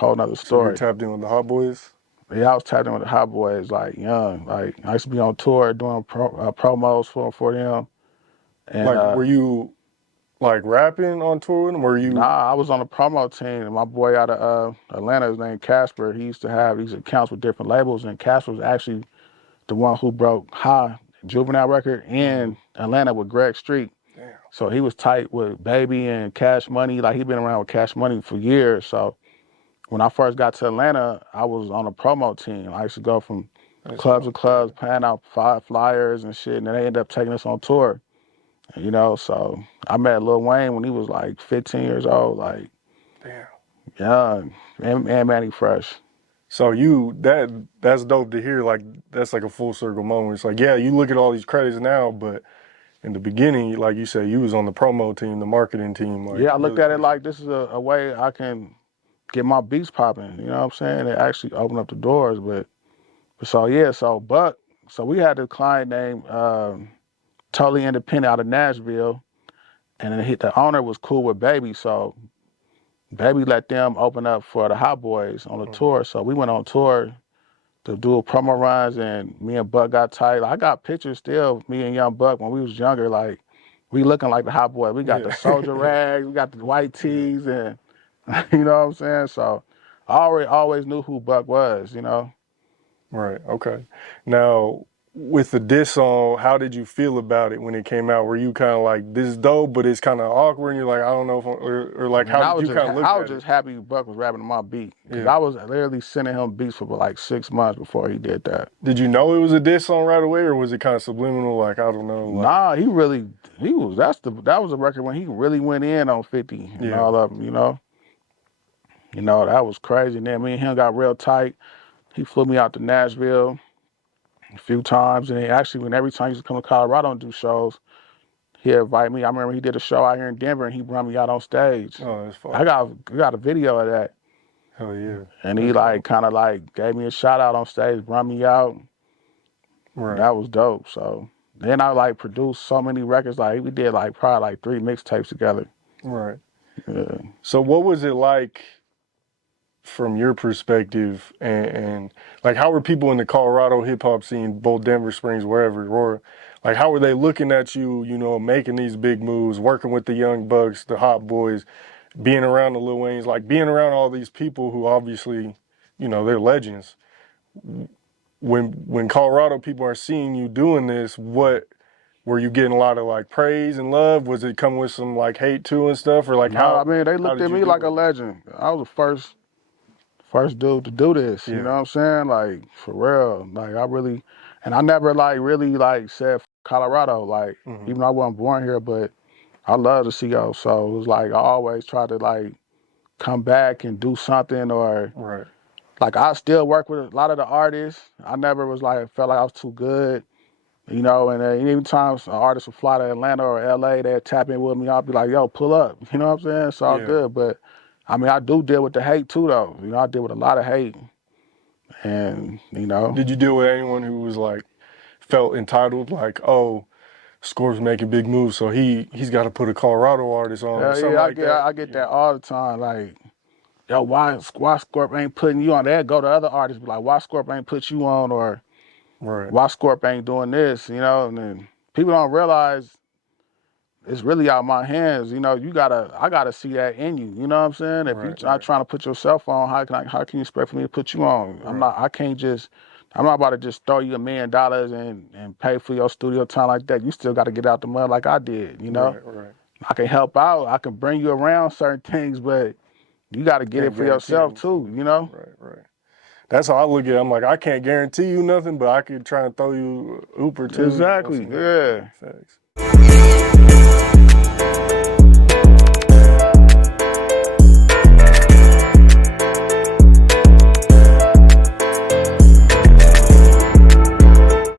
whole nother So you story. tapped in with the Hot Boys? Yeah, I was tapped in with the Hot Boys like young. Like I used to be on tour doing promos for them. And Like, were you like rapping on tour with them? Were you? nah, I was on a promo team. And my boy out of Atlanta, his name Casper. He used to have these accounts with different labels, and Casper was actually the one who broke High Juvenile record in Atlanta with Greg Street. Damn. So he was tight with Baby and Cash Money. Like, he'd been around with Cash Money for years. So when I first got to Atlanta, I was on a promo team. I used to go from clubs to clubs, paying out 5 flyers and shit, and then they ended up taking us on tour. You know, so I met Lil Wayne when he was like 15 years old, like Damn. young, and Manny Fresh. So that's dope to hear. Like, that's like a full circle moment. It's like, yeah, you look at all these credits now, but in the beginning, like you said, you was on the promo team, the marketing team. Like, Yeah, I looked at it like this is a way I can get my beats popping. You know what I'm saying? It actually opened up the doors. But so yeah, so we had this client named Totally Independent out of Nashville, and then the owner was cool with Baby, so Baby let them open up for the Hot Boys on the tour. So we went on tour to do promo runs, and me and Buck got tight. I got pictures still of me and Young Buck when we was younger, like we looking like the Hot Boys. We got the soldier rags, we got the white tees, and you know what I'm saying? So I always knew who Buck was, you know? Right. Okay. Now, with the diss song, how did you feel about it when it came out? Were you kind of like, this is dope, but it's kind of awkward, and you're like, I don't know if or like, how did you kind of look at it? I was just happy Buck was rapping on my beat. Because I was literally sending him beats for like 6 months before he did that. Did you know it was a diss song right away, or was it kind of subliminal? Like, I don't know. Like, nah, that was a record when he really went in on 50 and all of them, you know? You know, that was crazy. And then me and him got real tight. He flew me out to Nashville a few times. And when every time he used to come to Colorado and do shows, he'd invite me. I remember he did a show out here in Denver and he brought me out on stage. Oh, that's fun. I got a video of that. Hell yeah. And he kind of gave me a shout out on stage, brought me out. Right. That was dope. So then I produced so many records. Like we did probably 3 mixtapes together. Right. Yeah. So what was it like from your perspective, and like, how were people in the Colorado hip hop scene, both Denver Springs, wherever, or like, how were they looking at you, you know, making these big moves, working with the Young Bucks, the Hot Boys, being around the Lil Waynes, like being around all these people who obviously, you know, they're legends. When Colorado people are seeing you doing this, what were you getting a lot of like praise and love? Was it coming with some like hate too and stuff, or like I mean, they looked at me like a legend. I was the first dude to do this. You know what I'm saying? Like, for real. Like, I never really said Colorado. Like, even though I wasn't born here, but I love the CO. So it was like I always try to come back and do something, or like I still work with a lot of the artists. I never was felt like I was too good. You know, and even times an artist would fly to Atlanta or LA, they'd tap in with me. I'll be like, yo, pull up. You know what I'm saying? It's all good. But I mean, I do deal with the hate too, though. You know, I deal with a lot of hate. And, you know. Did you deal with anyone who was felt entitled, like, oh, Scorp's making big moves, so he's got to put a Colorado artist on? I get that all the time. Like, yo, why Scorp ain't putting you on? They'd go to other artists, be like, why Scorp ain't put you on? Or why Scorp ain't doing this, you know? And then people don't realize it's really out of my hands. You know, I gotta see that in you. You know what I'm saying? If you're not trying to put yourself on, how can you expect for me to put you on? I'm not about to just throw you $1 million and pay for your studio time like that. You still got to get out the mud like I did, you know? I can help out. I can bring you around certain things, but you got to get it for yourself too, you know? Right. That's how I look at it. I'm like, I can't guarantee you nothing, but I could try and throw you Uber too. Exactly, yeah. Thanks.